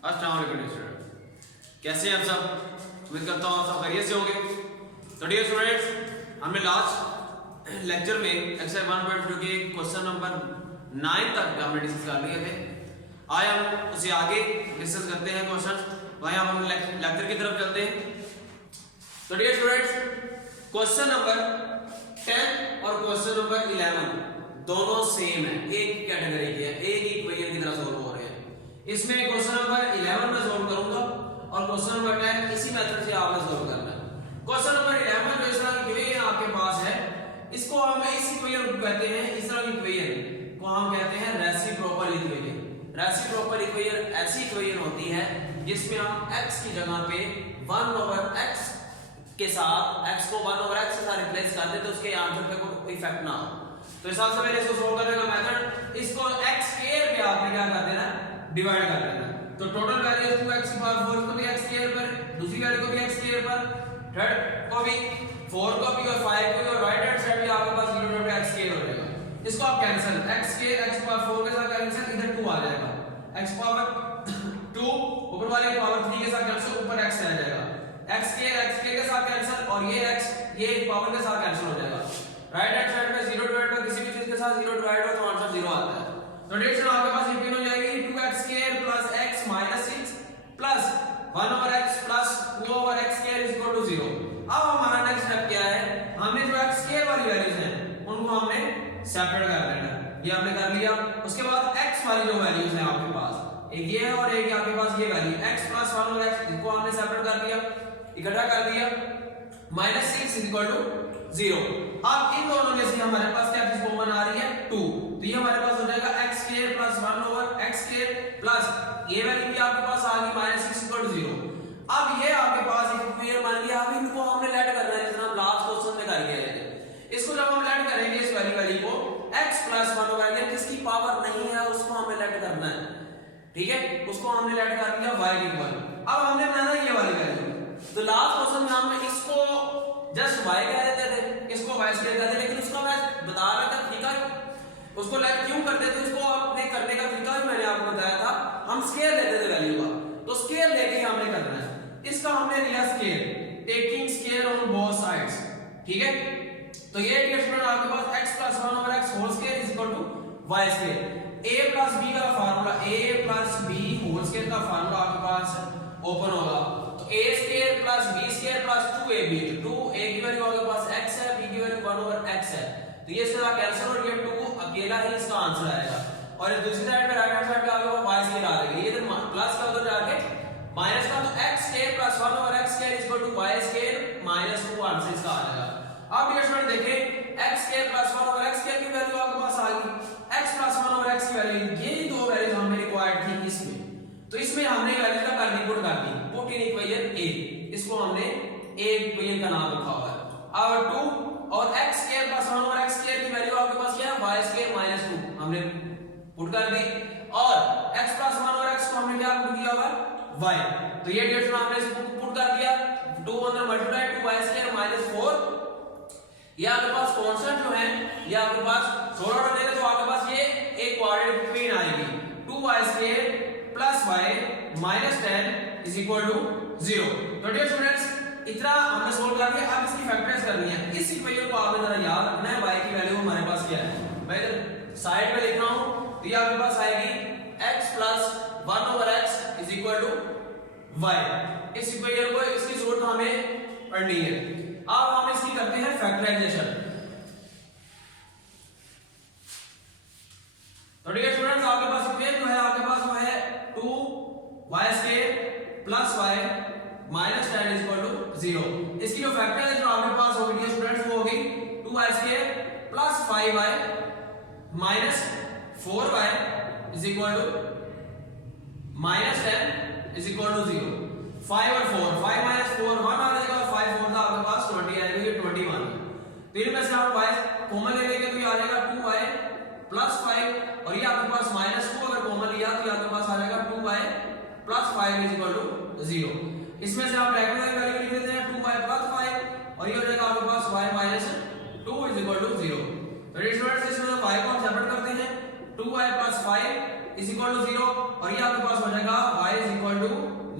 अस्सलाम वालेकुम स्टूडेंट, कैसे हैं आप सब। उम्मीद करता हूँ आप सब खैरियत से होंगे। तो डियर स्टूडेंट्स, हमने लास्ट लेक्चर में एक्सरसाइज 1.0 के क्वेश्चन नंबर 9 तक हमने डिस्कस कर लिए थे। आज हम उसे आगे डिस्कस करते हैं क्वेश्चन, वहीं हम लेक्चर की तरफ चलते हैं। तो डियर स्टूडेंट्स, क्वेश्चन नंबर 10 और क्वेश्चन नंबर 11 दोनों सेम है, एक कैटेगरी के हैं, एक ही इक्वेशन की तरह सॉल्व हो रहे हैं। इसमें क्वेश्चन नंबर 11 में सॉल्व करूंगा और क्वेश्चन नंबर 10 इसी मेथड से आपने सॉल्व करना है। क्वेश्चन नंबर 11 जो इस तरह की इक्वेशन आपके पास है, इसको हम इस इक्वेशन को कहते हैं, इस तरह की इक्वेशन को हम कहते हैं रेसिप्रोकल इक्वेशन। रेसिप्रोकल इक्वेशन ऐसी इक्वेशन होती है जिसमें हम x की जगह पे 1/x के साथ x को 1/x के साथ रिप्लेस कर दें तो उसके आंसर पे कोई इफेक्ट ना हो। तो इस हिसाब से मैंने इसको सॉल्व करने का मेथड, इसको x स्क्वायर पे आपने क्या कर देना, डिवाइड कर देना। तो टोटल वैल्यू 2x की पावर 4 को भी x स्क्वायर पर, दूसरी वैल्यू को भी x स्क्वायर पर, थर्ड को भी 4 को भी और 5 को भी, और राइट हैंड साइड भी आपके पास 0.x स्क्वायर हो जाएगा। इसको आप cancel, x square x power 4 के साथ कैंसिल, इधर 2 आ जाएगा, x पावर 2 ऊपर वाले पावर 3 के साथ कैंसिल, ऊपर x आ जाएगा, x स्क्वायर के साथ कैंसिल, और ये x ये पावर के साथ कैंसिल हो जाएगा। राइट हैंड साइड में 0 डिवाइड पर किसी भी चीज के साथ 0 डिवाइड हो तो आंसर 0 आता है। तो डेट आपके पास इक्वेशन हो जाएगी 2x square plus x minus 6 plus 1/x plus 2/x square is equal to 0। अब हमारा नेक्स्ट स्टेप क्या है, हमने जो x स्क्वायर वाली वैल्यूज हैं उनको हमने सेपरेट कर देना है, ये हमने कर लिया। उसके बाद x वाली जो वैल्यूज हैं आपके पास, एक ये है और एक आपके पास ये वैल्यू x प्लस 1/x, इसको हमने सेपरेट कर दिया, इकट्ठा कर दिया, माइनस 6 इज इक्वल टू 0। अब इन दोनों में से हमारे पास क्या चीज कॉमन आ रही है, 2, तो ये हमारे पास हो जाएगा x square plus 1/x square plus ये वैल्यू भी आपके पास आ गई माइनस 6 इक्वल टू 0। अब ये आपके पास एक इक्वेशन मान लिया, अब इनको हमने लेट करना है, जितना हम लास्ट क्वेश्चन में कर गए थे। इसको जब हम लेट करेंगे इस वैल्यू को x प्लस 1/x, जिसकी पावर नहीं है उसको हमें लेट करना है, ठीक है, उसको हमने लेट कर दिया y इक्वल। अब हमने बनाना ये वाली वैल्यू, तो लास्ट क्वेश्चन में हमने इसको जस्ट y कह देते थे, इसको y स्क्वायर कहते थे, लेकिन उसका मैं बता रहा था तरीका, उसको लेट क्यों करते थे, उसको अपने करने का तरीका भी मैंने आपको बताया था। हम स्केयर लेते थे वैल्यू का, तो स्केयर लेके हमने करना है। इसका हमने लिया square, taking square on both sides, ठीक है। तो ये स्टूडेंट आपके पास x plus 1/x whole square is equal to y square. a plus b का formula, a plus b whole square का फार्मूला आपके पास ओपन होगा, तो a square plus b square plus 2ab, तो 2a की वैल्यू आपके पास x है, b की वैल्यू 1/x है, तो ये इसका कैंसिल हो गया, 2 अकेला ही इसका आंसर आएगा। और दूसरी साइड पे राइट हैंड साइड पे आपके पास y स्क्वायर आ जाएगा, ये इधर प्लस का उधर जाके माइनस का, तो x square plus 1/x square is equal to y square minus 2 answer इसका आ जाएगा। अब ये स्टूडेंट देखिए x square plus 1/x square की वैल्यू आपके पास आ गई, x प्लस 1/x की वैल्यू, ये दो वैल्यूज हमें रिक्वायर्ड थी इसमें, तो इसमें हमने वैल्यू का पुट कर दी, पुट इन इक्वेशन a, इसको हमने a इक्वेशन का नाम रखा हुआ है। अब 2 और x square plus 1/x square की वैल्यू आपके पास क्या है, y स्क्वायर माइनस 2 हमने पुट कर दी, और x प्लस 1/x को हमने क्या पुट किया हुआ y, तो ये डेट हमने इसको पुट कर दिया, 2 अंदर मल्टीप्लाई 2y स्क्वायर माइनस 4, ये आपके पास कांस्टेंट जो है ये आपके पास सोल्व आउट देंगे तो आपके पास ये एक क्वाड्रेटिक इक्वेशन आएगी, 2y square plus y minus 10 is equal to 0। तो डियर स्टूडेंट्स, इतना हमने सोल्व कर दिया, अब इसकी फैक्टराइज करनी है। इस इक्वेशन को आपने जरा याद रखना है, y की वैल्यू हमारे पास क्या है, मैं इधर साइड में लिख रहा हूं, तो ये आपके पास आएगी x plus 1/x is equal to y। इस इक्वेशन को, इसकी जरूरत हमें पढ़नी है। अब हम इसकी करते हैं फैक्टराइजेशन। तो डियर स्टूडेंट्स, आपके पास इक्वेशन जो है आपके पास वो है 2y square plus y minus 10 is equal to 0। इसकी जो फैक्टराइजेशन आपके पास होगी डियर स्टूडेंट्स वो होगी 2y square plus 5y minus 4y is equal to minus 10 is equal to 0। 5 और 4, 5 माइनस 4 1 आ जाएगा, 5 4 था आपके पास 20 आएगा, ये 21। तो इनमें से आप y कॉमन ले लेंगे तो ये आ जाएगा 2y प्लस 5, और ये आपके पास माइनस 2 अगर कॉमन लिया तो ये आपके पास आ जाएगा 2y plus 5 is equal to 0। इसमें से आप रेगुलर वैल्यू लिख देते हैं 2y प्लस 5, और ये हो जाएगा आपके पास y minus 2 is equal to 0। तो स्टूडेंट्स, इसमें 5 को हम सेपरेट करते हैं, 2y plus 5 is equal to 0 और ये आपके पास हो जाएगा y इज इक्वल टू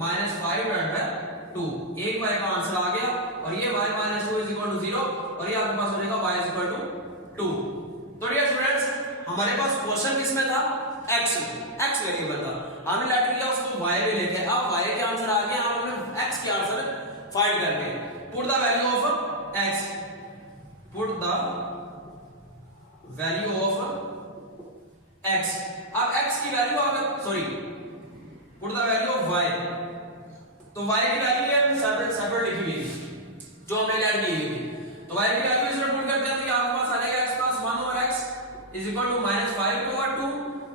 -5/2। एक y का आंसर आ गया और ये y - 2 इज इक्वल टू 0 और ये आपके पास हो जाएगा y इज इक्वल टू 2। तो डियर स्टूडेंट्स हमारे पास क्वेश्चन किसमें था, x वेरिएबल था, हमने लेट लिया उसको y में लेके, अब y के आंसर आ गए, अब हमें x के आंसर फाइंड करने हैं। Put the value of x, put the value of x, अब x की value put the value of y, तो y की वैल्यू है सेपरेट लिखी हुई है जो हमने लेट की है, तो y की वैल्यू इसमें पुट करते हैं तो ये आपके पास आ जाएगा x + 1 over x is equal to -5/2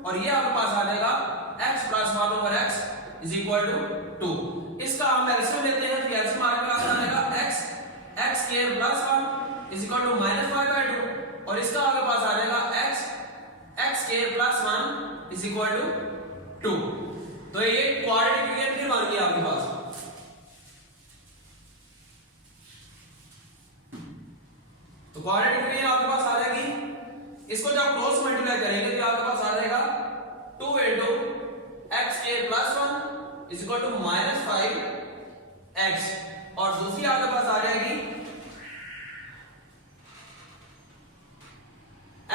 और ये आपके पास आ जाएगा x + 1 over x is equal to 2। इसका हम एलसीएम लेते हैं तो एलसीएम आपके पास आ जाएगा x square + 1 is equal to -5/2 और इसका आपके पास आ जाएगा x square + 1 is equal to 2। तो ये क्वाड्रेटिक इक्वेशन फिर बन गया आपके पास। तो क्वाड्रेटिक इक्वेशन आपके पास आ जाएगी, इसको जब क्रॉस मल्टीप्लाई करेंगे तो आपके पास आ जाएगा 2 * x square + 1 is equal to -5x और दूसरी आपके पास आ जाएगी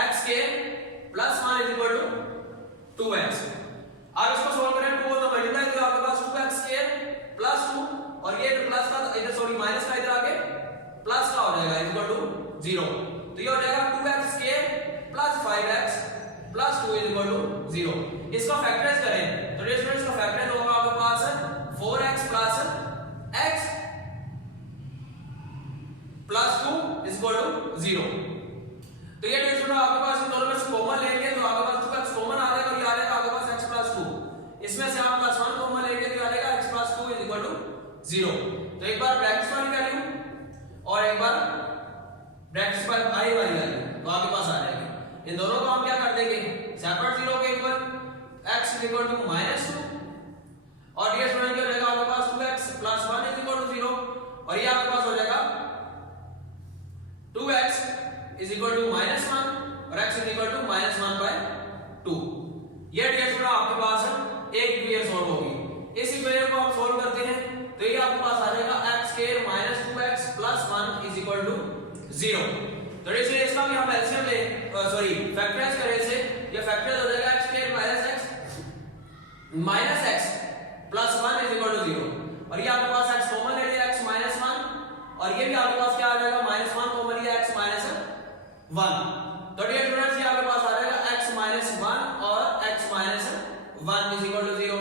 x square + 1 is equal to 2x। अब इसको सॉल्व करें, 2 को मल्टीप्लाई तो आपके पास 2x स्क्वायर + 2 और ये प्लस का इधर माइनस का इधर आगे प्लस का हो जाएगा इज इक्वल टू 0, तो ये हो जाएगा 2x square + 5x + 2 is equal to 0। इसका फैक्टराइज करें तो स्टूडेंट्स का फैक्टराइज होगा आपके पास 4x + x + 2 is equal to 0। तो ये स्टूडेंट आपके पास इन दोनों में से कॉमन लेंगे तो आपके पास 2x कॉमन आ जाएगा और ये आ जाएगा आपके पास x + 2, इसमें से आप +1 कॉमन लेंगे तो आ जाएगा x + 2 इज इक्वल टू 0। तो एक बार ब्रैकेट्स वाली वैल्यू और एक बार ब्रैकेट्स पर आई वाली वैल्यू तो आपके पास आ जाएगी। इन दोनों को हम क्या कर देंगे, सेपरेट 0 के ऊपर x इज इक्वल टू -2 और ये स्टूडेंट क्या हो जाएगा आपके पास 2x + 1 इज इक्वल टू 0 और ये आपके पास हो जाएगा 2x इज इक्वल टू -1 और x इज इक्वल टू -1/2। ये डियर स्टूडेंट आपके पास एक इक्वेशन सॉल्व होगी। इस इक्वेशन को आप सॉल्व करते हैं तो ये आपके पास आ जाएगा x square - 2x + 1 is equal to 0। तो इसलिए इसका भी हम एलसीएम ले फैक्टराइज करें इसे, ये फैक्टराइज हो जाएगा x square - x + 1 is equal to 0 और ये आपके पास x कॉमन ले लिया x - 1 और ये भी आपके पास क्या आ जाएगा -1 कॉमन लिया x - 1। तो डियर स्टूडेंट्स ये आपके पास आ जाएगा x - 1 और x - 1 इज इक्वल टू 0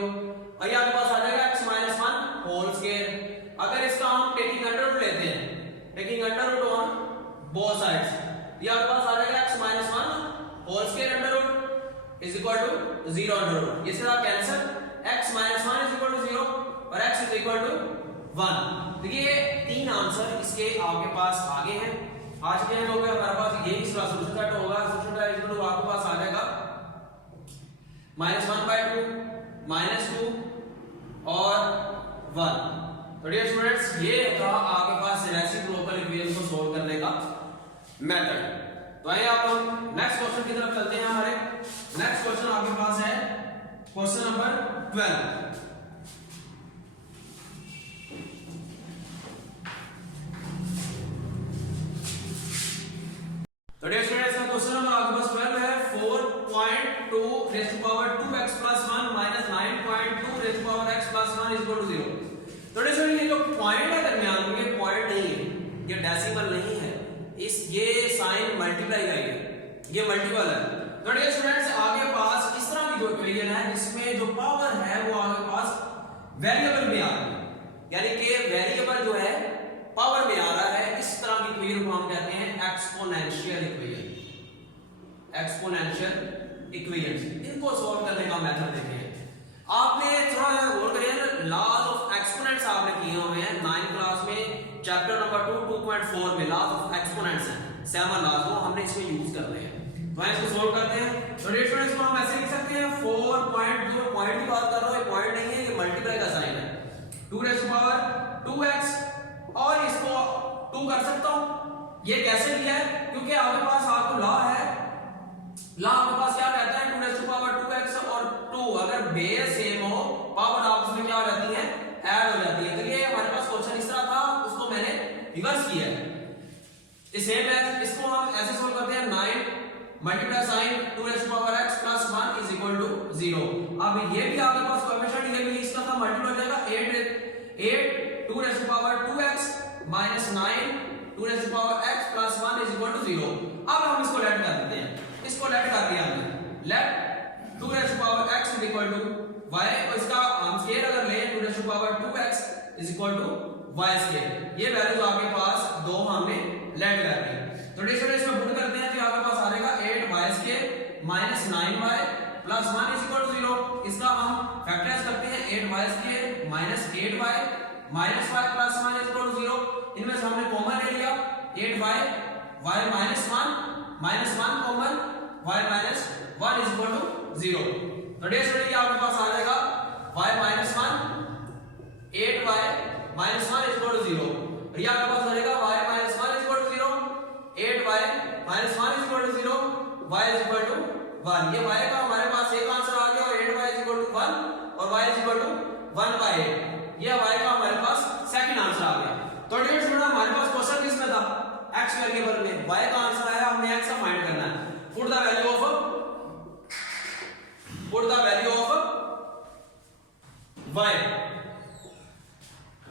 और ये आपके पास आ जाएगा x - 1 होल स्क्वायर। अगर इसका हम टेकिंग अंडर रूट लेते हैं, taking under root on both sides, ये आपके पास आ जाएगा x - 1 whole square under root is equal to 0 under root, ये सारा cancel, x - 1 is equal to 0 और x इज इक्वल टू 1। तो ये तीन आंसर इसके आपके पास आगे हैं। आज के हो गया हमारे पास यही इसका सॉल्यूशन सेट होगा, solution set is equal to आपके पास आ जाएगा -1/2 -2 और 1। तो डियर स्टूडेंट्स ये था आपके पास रेसिप्रोकल इक्वेशन को सॉल्व करने का मेथड। तो आइए आप हम नेक्स्ट क्वेश्चन की तरफ चलते हैं। हमारे नेक्स्ट क्वेश्चन आपके पास है क्वेश्चन नंबर 12। तो डियर स्टूडेंट्स का क्वेश्चन नंबर आपके पास 12 है 4.2 raised to power 2x plus 1 minus 9.2 raised to power x plus 1 is equal to 0। तो डियर स्टूडेंट ये जो पॉइंट है दरमियान में, ये पॉइंट नहीं है, ये डेसिमल नहीं है, इस ये साइन मल्टीप्लाई का है, ये मल्टीपल है। तो डियर स्टूडेंट्स आपके पास इस तरह की जो इक्वेशन है जिसमें जो पावर है वो आपके पास वेरिएबल में आ रही है, यानी कि वेरिएबल जो है पावर में आ रहा है, इस तरह की इक्वेशन को हम कहते हैं एक्सपोनेंशियल इक्वेशन। एक्सपोनेंशियल इक्वेशन, इनको सॉल्व करने का मेथड देखिए। आपने थोड़ा गौर करिए, लॉज ऑफ एक्सपोनेंट्स आपने किए हुए हैं 9th क्लास में, चैप्टर नंबर 2.4 में लॉज ऑफ एक्सपोनेंट्स हैं, 7 लॉज वो हमने इसमें यूज करने हैं। तो इसको सॉल्व करते हैं। तो डियर स्टूडेंट्स को हम ऐसे लिख सकते हैं 4.2 पॉइंट की बात कर रहा हूं, ये पॉइंट नहीं है, ये मल्टीप्लाई का साइन है, 2 raised to power 2x और इसको 2 कर सकता हूं। ये कैसे लिया है, क्योंकि आपके पास आपको लॉ है, लॉ आपके पास क्या कहता है 2 raised to power 2x और 2 सेम है, इसको हम ऐसे सोल्व करते हैं 9 multiply sine 2x plus 1 is equal to 0। अब ये भी आपके पास कोएफिशिएंट, ये भी इसका था मल्टीप्लाई हो जाएगा 8 2x minus 9 2x plus 1 is equal to 0। अब हम इसको लेट कर देते हैं, इसको लेट कर दिया हमने, let 2x is equal to y, और इसका हम स्केयर अगर लें 2x is equal to y square, ये वैल्यूज आपके पास दो हमने लेट कर दी। तो डिस्टेंस में पुट करते हैं तो आपके पास आ जाएगा 8y square minus 9y plus 1 is equal to 0। इसका हम फैक्टराइज करते हैं 8y square minus 8y minus y plus 1 is equal to 0। इनमें से हमने कॉमन ले लिया 8y, y minus 1 common, y minus 1 is equal to 0। तो डिस्टेंस आपके पास आ जाएगा y minus 1 8y minus 1 is equal to 0। ये आपके पास आ जाएगा y minus 1 is equal to 0, 8y minus 1 is equal to 0, y is equal to 1। ये y का हमारे पास एक आंसर आ गया, और 8y इज इक्वल टू 1 और y इज इक्वल टू 1/8। ये y का हमारे पास सेकंड आंसर आ गया। तो डियर स्टूडेंट, हमारे पास क्वेश्चन किसमें था, x वेरिएबल में, y का आंसर आया, हमने x का फाइंड करना है। Put the value of y,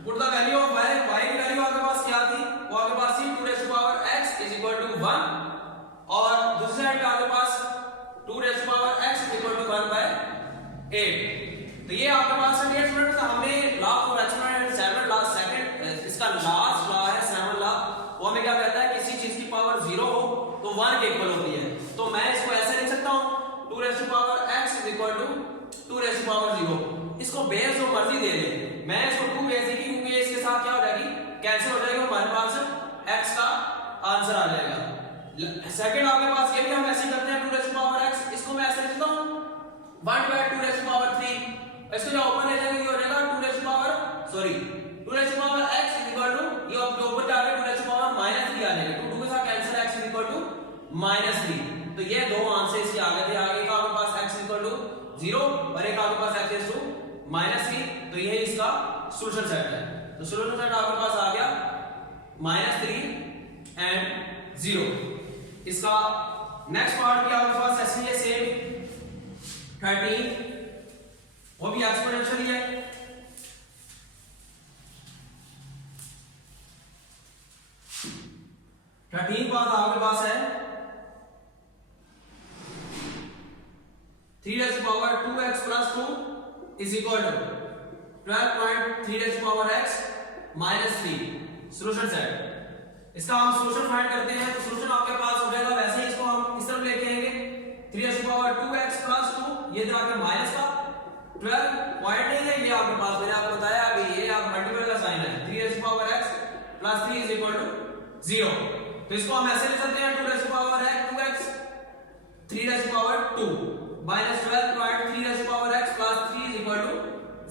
put the value of y की वैल्यू आपके पास क्या थी, वो आपके पास थी 2x इज इक्वल टू 1, और दूसरे साइड पे आपके पास 2x इज इक्वल टू 1/8। तो ये आपके पास है डियर स्टूडेंट्स, हमने law of exponential 7 law second, इसका लास्ट लॉ है 7 लॉ, वो हमें क्या कहता है, किसी चीज की पावर 0 हो तो 1 के इक्वल होती है। तो मैं इसको ऐसे लिख सकता हूं 2x इज इक्वल टू 2 इसको बेस जो मर्जी दे दे, मैं इसको 2 बेस दी क्योंकि इसके साथ क्या हो जाएगी, कैंसिल हो जाएगी, हमारे पास x का आंसर आ जाएगा। सेकंड आपके पास ये भी हम ऐसे करते हैं 2x, इसको मैं ऐसे लिखता हूं 1/2 इसको जो ऊपर ले जाएंगे ये हो जाएगा 2x इज इक्वल टू, ये ऊपर क्या आ गया 2 आ जाएगा, 2 के साथ cancel x is equal to -3। तो ये दो आंसर इसके आगे थे, आगे का आपके पास x इक्वल टू 0 और एक आपके पास x इज टू -3। तो ये इसका सॉल्यूशन सेट है। तो सॉल्यूशन सेट आपके पास आ गया -3 एंड 0। इसका नेक्स्ट पार्ट भी आपके पास ऐसे ही सेम 13, वो भी एक्सपोनेंशियल ही है। पार्ट आपके पास है 3x plus 2 is equal to 12.3x minus 3। Solution set, इसका हम सॉल्यूशन फाइंड करते हैं। तो सॉल्यूशन आपके पास हो जाएगा, वैसे ही इसको हम इस तरफ लेके आएंगे 3x प्लस 2, ये जाके माइनस का 12 पॉइंट नहीं है, ये आपके पास मैंने आपको बताया अभी, ये आप मल्टीपल का साइन है 3x plus 3 is equal to 0। तो इसको हम ऐसे लिख सकते हैं 2x 3 minus 12.3x plus 3 is equal to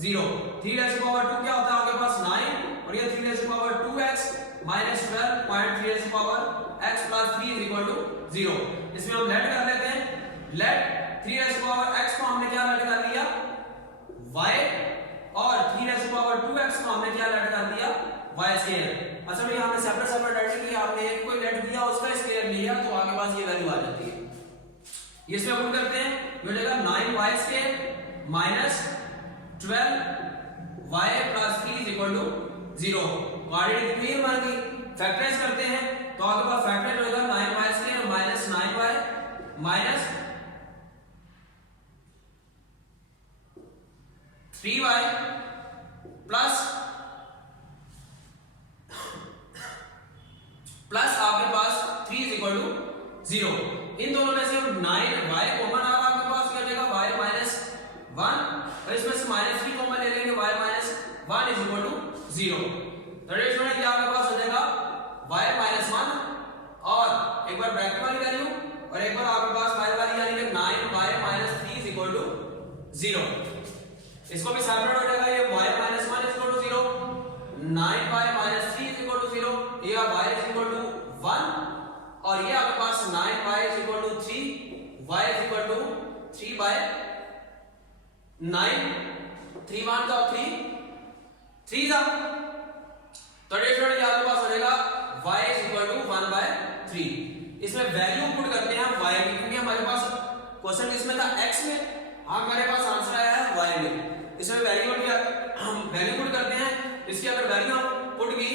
0। 3x2 क्या होता है आपके पास 9, और ये 3x2x minus 12.3x plus 3 is equal to 0। इसमें हम लेट कर लेते हैं, लेट 3x को हमने क्या लेट कर दिया y, और 3x2x को हमने क्या लेट कर दिया y स्क्वायर। अच्छा भैया हमने सेपरेट सेपरेट लेट किया, आपने एक कोई लेट दिया उसका स्क्वायर लिया, तो आपके पास ये वैल्यू आ जाती है। इसमें पुट करते हैं, ये मिलेगा 9y square minus 12y plus 3 is equal to 0। Quadratic equation बन गई। फैक्टराइज करते हैं तो आपके पास फैक्टराइज होगा 9y square minus 9y minus 3y plus आपके पास 3 इज इक्वल टू 0। इन दोनों में से 9y कॉमन आ रहा है आपके पास, क्या हो जाएगा y माइनस 1, और इसमें से माइनस 3 कॉमन ले लेंगे, y minus 1 is equal to 0। तो स्टूडेंट ये आपके पास हो जाएगा y माइनस 1 और एक बार ब्रैकेट वाली वैल्यू, और एक बार आपके पास y वाली यानी कि 9y minus 3 is equal to 0। इसको भी सेपरेट हो जाएगा, ये y minus 1 is equal to 0, 9y minus 3 is equal to 0, ये y इज इक्वल टू 1, और ये आपके पास 9y is equal to 3, y is equal to 3 by 9, 3 1 का 3 था। तो स्टूडेंट आपके पास हो जाएगा y is equal to 1 by इसमें वैल्यू पुट करते हैं हम y में, क्योंकि हमारे पास क्वेश्चन किसमें था x में, हमारे पास आंसर आया है y में। इसमें वैल्यू हम वैल्यू पुट करते हैं, इसकी अगर वैल्यू हम पुट की,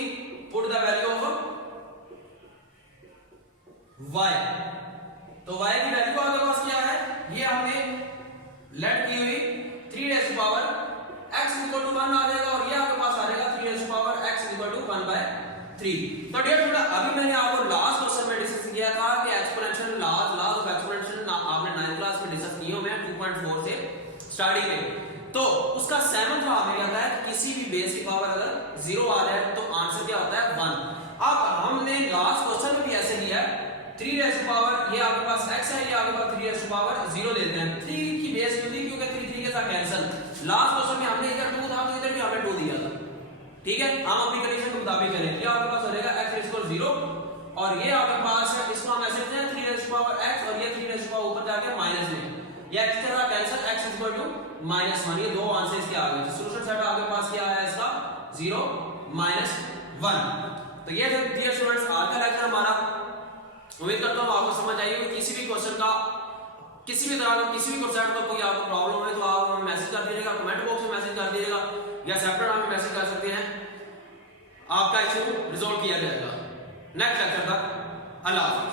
put the value of y, तो y की वैल्यू आपके पास क्या है, ये हमने लेट की हुई 3 raise to power x equal to 1 आ जाएगा, और ये आपके पास आ जाएगा 3 raise to power x equal to 1/3। तो डियर स्टूडेंट, अभी मैंने आपको लास्ट क्वेश्चन में डिस्कस किया था कि एक्सपोनेंशियल लॉज ऑफ एक्सपोनेंशियल आपने 9th क्लास में डिस्कस किए होंगे 2.4 से स्टार्टिंग में। तो उसका 7th लॉ हमें कहता है किसी भी बेस की पावर अगर 0 आ जाए तो आंसर क्या होता है 1। अब हमने लास्ट क्वेश्चन में भी ऐसे लिया है 3 रेज़ टू पावर, ये आपके पास x है, ये आपके पास 3 रेज़ टू पावर 0 देते हैं। 3 की बेस क्यों दी, क्योंकि 3 3 के साथ कैंसिल। लास्ट क्वेश्चन में हमने इधर 2 था तो इधर भी हमने 2 दिया था, ठीक है। हम अपनी कंडीशन के मुताबिक करें, ये आपके पास हो जाएगा x इक्वल 0, और ये आपके पास है, इसको हम ऐसे लिखते हैं 3 रेज़ टू पावर x, और ये 3 रेज़ टू पावर ऊपर जाके माइनस में, ये x के साथ कैंसिल, x इक्वल टू -1। ये दो आंसर इसके आ गए। सॉल्यूशन सेट आपके पास क्या है इसका 0 -1। तो ये थे डियर स्टूडेंट्स आज का लेक्चर हमारा। उम्मीद करता हूँ आपको समझ आई होगी। किसी भी क्वेश्चन का, किसी भी तरह का, किसी भी कॉन्सेप्ट का कोई आपको प्रॉब्लम है तो आप हमें मैसेज कर दीजिएगा, कमेंट बॉक्स में मैसेज कर दीजिएगा, या सेपरेट हमें मैसेज कर सकते हैं, आपका इशू रिजॉल्व किया जाएगा। नेक्स्ट लेक्चर तक अल्लाह हाफ़िज़।